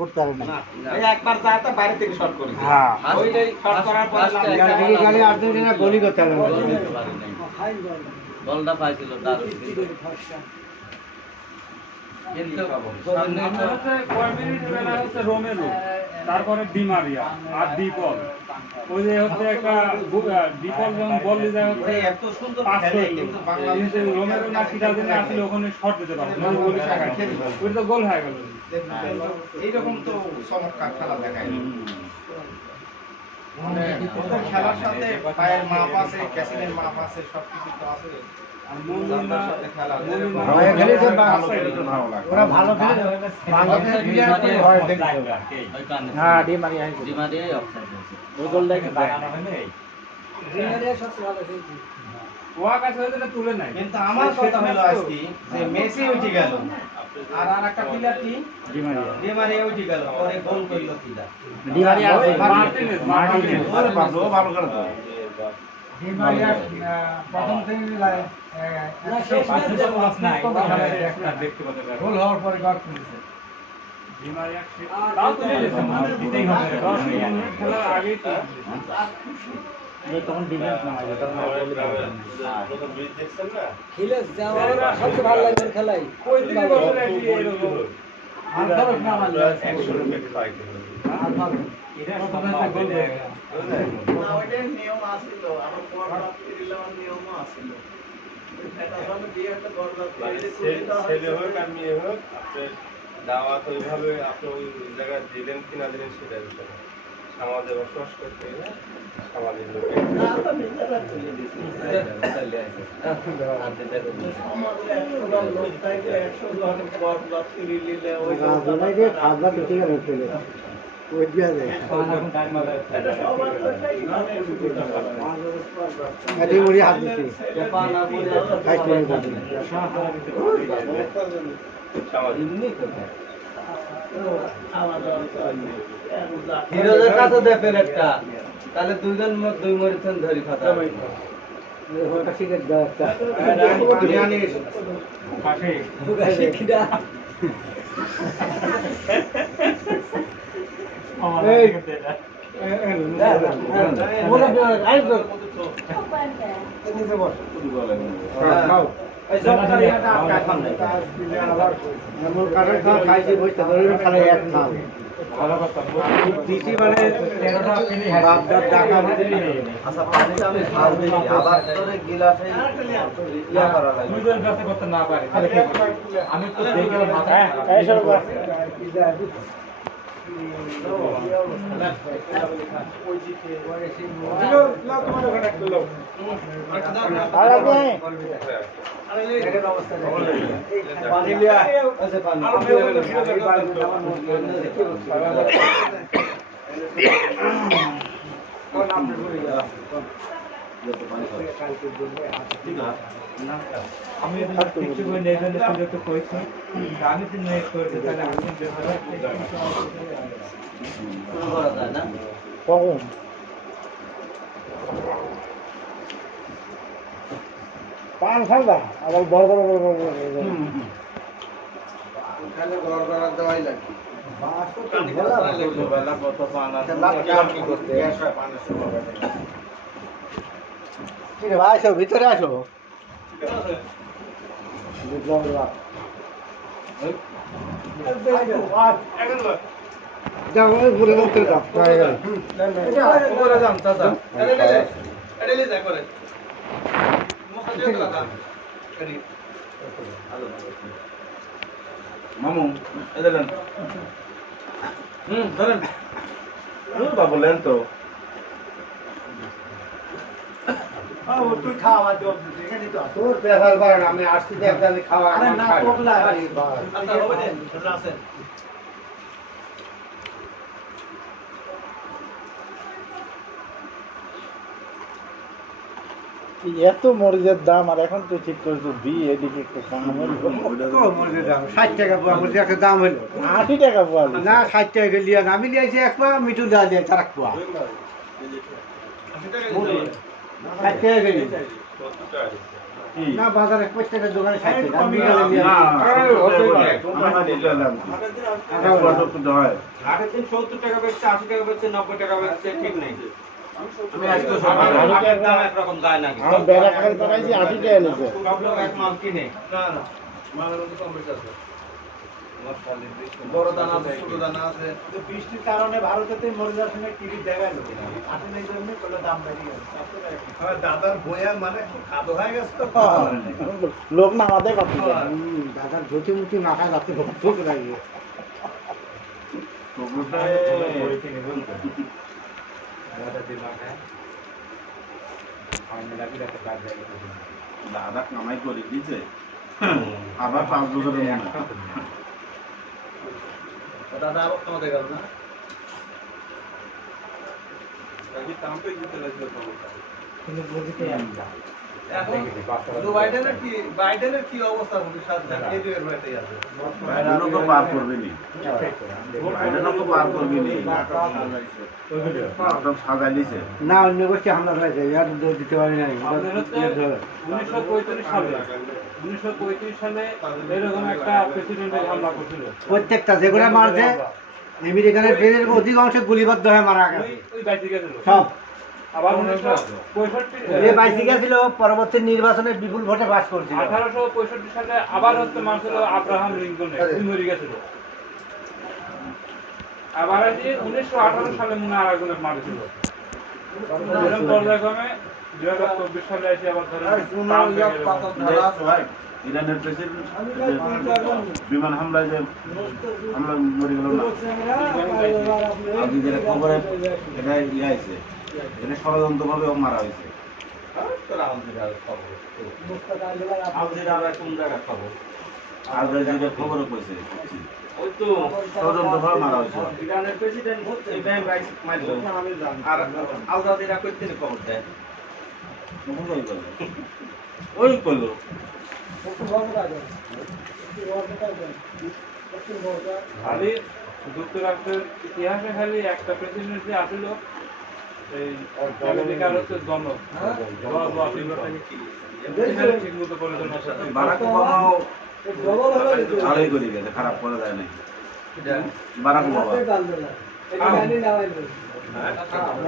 করতে পারে না। একবার যাতে বাইরে থেকে শর্ট করি। হ্যাঁ ওইটাই শর্ট করার পরে খালি আর্জেন্টিনা গোলই করতে পারে না। বলটা পাইছিল দারুণ কিন্তু রোমেরো, তারপরে ডিমারিয়া আর ডিপল। ওই যে হচ্ছে একটা ডিপল যখন বল দিতে হচ্ছে এত সুন্দর খেলে কিন্তু বাংলাদেশ রোমেরো না কিটা দিনে আসলে ওখানে শট দিতে পারে না, গোল ওইটা তো গোল হয়ে গেল। এইরকম তো চমৎকার খেলা দেখায়। ওদের খেলার সাথে পায়ের মাপ আছে, ক্যাসিনের মাপ আছে, সবকিছু তো আছে। আর মূলধারার সাথে খেলা ওরা ভালো খেলে বাংলাদেশের প্লেয়ার করে হয় দেখতে। হ্যাঁ ডিমারিয়া ডিমারিয়াই অফসাইড হয়েছে। ওই গোলটা কি লাগানো হয় নাই ডিমারিয়া সবচেয়ে ভালো খেলছে। ওয়া কাছে হয়ে গেলে তুলে নাই। কিন্তু আমার কথা হলো আজকে যে মেসি উঠে গেল আর একটা প্লেয়ার কি ডিমারিয়া উঠে গেল, পরে গোল করলো কিলা ডিমারিয়া মার্টিনেজ ভালো করে তো ডিমারিয়া প্রথম থেকে গোল হওয়ার পরে গড করেছে। ডিমারিয়া তাও তুলে দিয়েছে, মানে দিতেই হবে 10 মিনিট খেলার আগেই তো তখন ডিফেন্স না হয় তখন প্রথম ব্রিজ দেখছেন না? খেলে যাওয়ার সবচেয়ে ভালো লাগে খেলাই কই দিকে বসে রাখি এরকম আর ধরো না মারলে 100 রুপে খাই খেলে। আর ধরো এটা প্রথমে গোল হয়ে গেল। না ওইটার নিয়ম আছিল, আবার বরবাদ করিলাম নিয়মও আছিল। এটা আসলে দিয়ে একটা বরবাদ করিলে ছেলে হোক আর মেয়ে হোক, আপনার দাওয়াত ওইভাবে আপনি ওই জায়গায় দিলেন কিনা দিলেন সেটা বিষয় না। সমাজে বসবাস করতে গেলে সমাজের লোকে না তো নিজেরা চলে দিছে। সমাজে 100 জন লোক থাকে, 100 জন বরবাদ করে নিলে ওই জনাইকে খাবার দিতে গেল চলে ওই দিয়া যায় এটা সবার কথাই মানে এটাই মুড়ি হাত দিছি খাইতে হিরোদের কাছে দে প্লেটটা, তাহলে দুইজন দুই মরিচন ধরি খাতা। ওটা সিগারেট দাও একটা বিরিয়ানি পাশে এই ওরা আই তো খাও এই সব কারিয়াটা আটকা খান নাই। এমন কাটার খাওয়া খাইছি বসতে ধরে খালে এক খাল ভালো কথা দিছি মানে 13টা ফিলি বাপ দাদ টাকা দিলি আচ্ছা পানিটা আমি ঢাল দিই, আবার তোরে গিলাসে ইয়া করা লাগে। দুইজন কাছে করতে না পারে তাহলে কি করব? আমি তো দেখে মাথা এইসব পানি লিয়া আছে পানি আমি কিছু করে নেই জন্য সুযোগ তো কইছি, আমি তো নেই করতে তাহলে আমি শুরু করা যায় না? কখন পান খাবা আবার বড় বড় বড় বড় এখানে ঘর করার দেওয়াই লাগে। ছোটবেলা কত পান আছে। ঠিক আছে ভাই আসো ভিতরে আসো বুঝলাম যাও পুরো মুখে যাও উপরে যান চাচা। এটা লে যা করে। মুখে দিয়ে লাগা। মামু এলেন ধরেন বাবু লেন তো তুই খাওয়া তোর পেশাল পারে না আমি আসছি দেখতে খাওয়া না পকলা আচ্ছা হবে দেন, শুনে আছেন। এত মরিচের দাম আর এখন তো ঠিক করেছো বিয়ে এদিকে একটু দাম মরিচের দাম 60 টাকা পোয়া মরিচ একটা দাম হলো 80 টাকা পোয়া না 60 টাকা লিয়া আমি লিয়াছি এক পোয়া মিঠু দা লিয়া চার পোয়া 60 টাকা কেজি না বাজারে প্রত্যেকের দোকানে 60 টাকা আমি গেলে নিয়ে না, আমার দিলে হয়। আগের দিন 70 টাকা বেচছে, 80 টাকা বেচছে, 90 টাকা বেচছে, ঠিক নেই। আমি আজকে আগের দাম একরকম যায় না কিন্তু। আমার বেড়া খাই পাঠাইছি 80 টাকা নিছে সব লোক এক মাল কিনে। বড় দানা আছে, ছোট দানা আছে। তো বৃষ্টির কারণে ভারতেতে মরে যাওয়ার সময় টিভি দেখাইলো আসে নাই জন্য কইলো দাম বেড়ে গেছে দাদার বইয়া মানে খাদো হয়ে গেছে তো লোক না আমাদের কথা দাদার ঝুঁটি মুটি মাখা যাচ্ছে খুব লাগে দাদা কামাই করে দিয়েছে আবার 5 বছরের মনে দাদা আবার তোমাদের গেল না এখন জো বাইডেনের কি অবস্থা ভবিষ্যৎ এই দুয়ের ব্যাটাই আছে বাইরেও তো পার করবে নি বাইরেও তো পার করবে নি সব সাজাই দিয়েছে না অন্য গোষ্ঠী হামলা হয়েছে ইয়ার দৌড় দিতে পারি নাই আপনাদের হচ্ছে 1935 সালে এরকম একটা প্রেসিডেন্টের হামলা করছিল। প্রত্যেকটা যেগুলো মারছে আমেরিকানের প্রেসিডেন্ট অধিকাংশ গুলিবদ্ধ হয়ে মারা গেছে ওই বাইসে গেছিল। সব আবার 1965 যে বাইসে গেছিল পরবর্তী নির্বাচনে বিপুল ভোটে পাস করছিল 1865 সালে আবার হচ্ছে মারছিল আব্রাহাম লিঙ্কনে, মরে গেছিল। আবার এই 1918 সালে মনে হয় আরেকজনের মারছিল। এরকম পর্যায়ক্রমে 2024 সালে এসে আবার ধরেন ইরানের প্রেসিডেন্ট বিমান হামলায় যে হামলা মরে গেল না আপনি যেটা খবরে এটা ইয়ে আছে এটা ষড়যন্ত্রভাবে মারা হয়েছে আর যেটা খবরে কইছে ওই তো ষড়যন্ত্রভাবে মারা হয়েছে ইরানের প্রেসিডেন্ট ইব্রাহিম রাইসি মারলো। আর আল জাজিরা কই থেকে খবর দেয়? ওই করলো খালি যুক্তরাষ্ট্রের ইতিহাসে খালি একটা প্রেসিডেন্ট যে আসছিল এই আমেরিকার হচ্ছে জনক ঠিক মতো পরিচালনা করতে বারাক ওবামাও ভালোই করে গেছে খারাপ করা যায় না বারাক ওবামা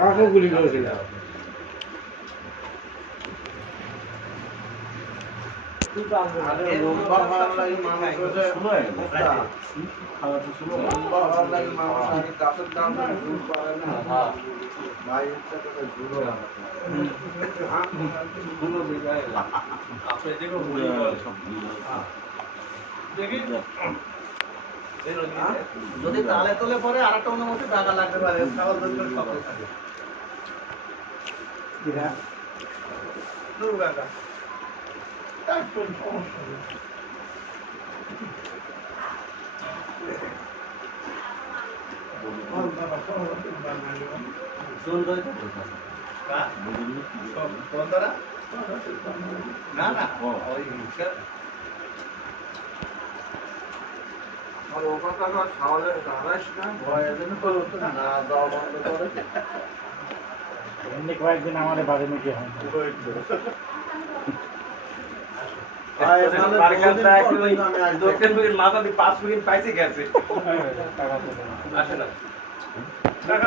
আমাকেও গুলি করেছিল শুনো খাওয়া তো শুনো যদি তালে তোলে পরে আরেকটা অনুমতি টাকা লাগতে পারে খাবার দরকার সব থাকে দুর্গাটা তারপর না না ওই এমনি কয়েকদিন আমাদের বাড়ি মুখে হয় দক্ষিণ মিনিট মাথা দিয়ে 5 মিনিট পাইছে গেছে। আসে না। না না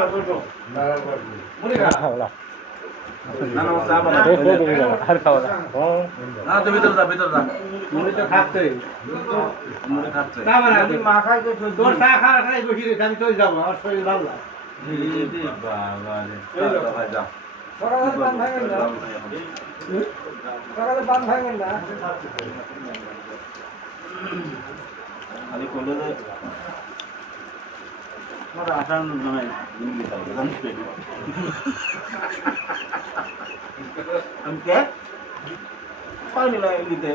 চা বানা না তো ভিতর যা মুড়ি তো খাচ্ছেই মুড়ি খাচ্ছে না মানে আমি মাখাই তো তোর চা খাওয়া খাই বসে রেখে আমি চলে যাবো আমার শরীর ভালো লাগে বাবা রে যা সকালে পান ভাঙেন না খালি করলে যে আমার আসার মানে ইংলিশ হবে জানিস আমি কে পাইনি লাগে নিতে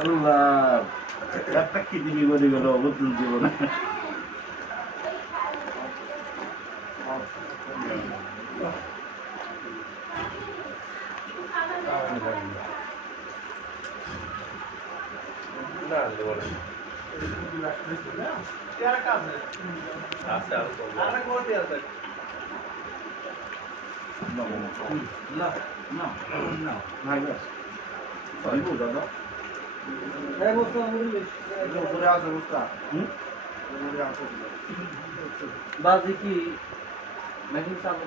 আল্লাহ একটা কি দিবি বলে গেল বুঝতে জীবনে আরেকটা আছে আরেকটা আছে না না না ভাই ব্যাস অল্প দাদা উপরে আছে অবস্থা বাজি কি মেশিন চালু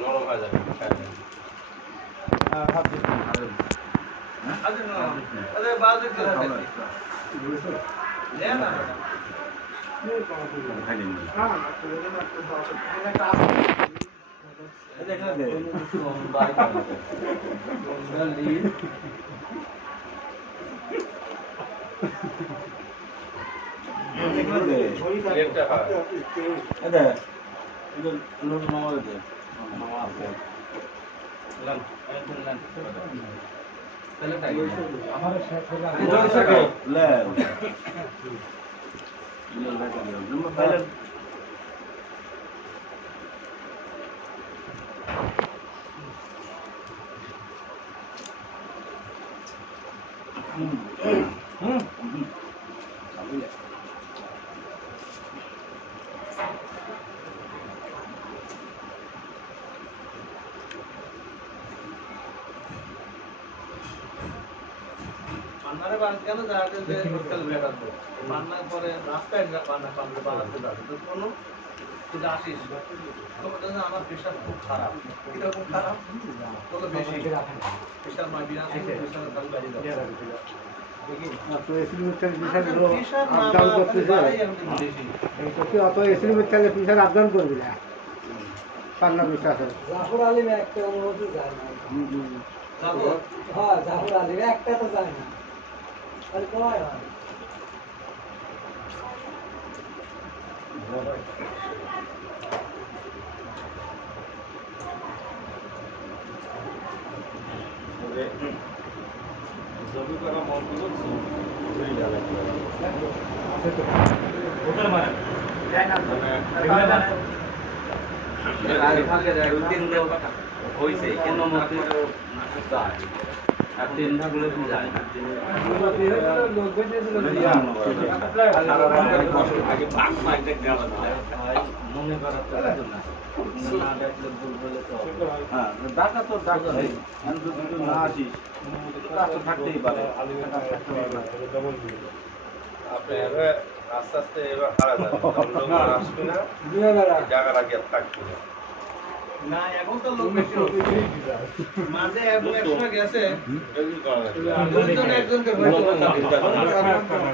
নরম হয়ে যাবে লেটটা হয় পান্নারে বানাতে গেলে দেখা যায় যে লোকাল ব্যাট আছে পান্নার পরে রাস্তায় পান্না পান্না বানাতে যাবে তো কোনো তুই আসিস তোমাদের আমার প্রেশার খুব খারাপ এটা খুব খারাপ বলো বেশি প্রেশার মাই বিরাশি প্রেশার তাহলে বাড়ি যাবে তো এসির মিটার প্রেশার আপডাউন করতেছে কি অত এসির মিটার প্রেশার আপডাউন করবি না পান্না বিশ্বাস আছে জাফর আলী একটা অনুমতি যায় না হ্যাঁ জাফর আলী একটা তো যায় না আর কয় হয় জমি করা মন্ত্রী করছি ঘুরি যাবে হয়েছে কেন মতে আর তিন ভাগগুলো যায় না আগে বাঘ মাইতে গেল মনে করা তো না না দেখলে ভুল বলে তো হ্যাঁ ডাকা তো ডাকা নেই আমি যদি তুই না আসিস কাজ তো থাকতেই পারে আপনি এবার আস্তে আস্তে এবার হারা যাবে লোক আসবে না জায়গা লাগিয়ে থাকবে না না এখন তো লোক বেশি হচ্ছে মাঝে একজন গেছে এগুলি করা যাবে দুইজন একজনকে হয়তো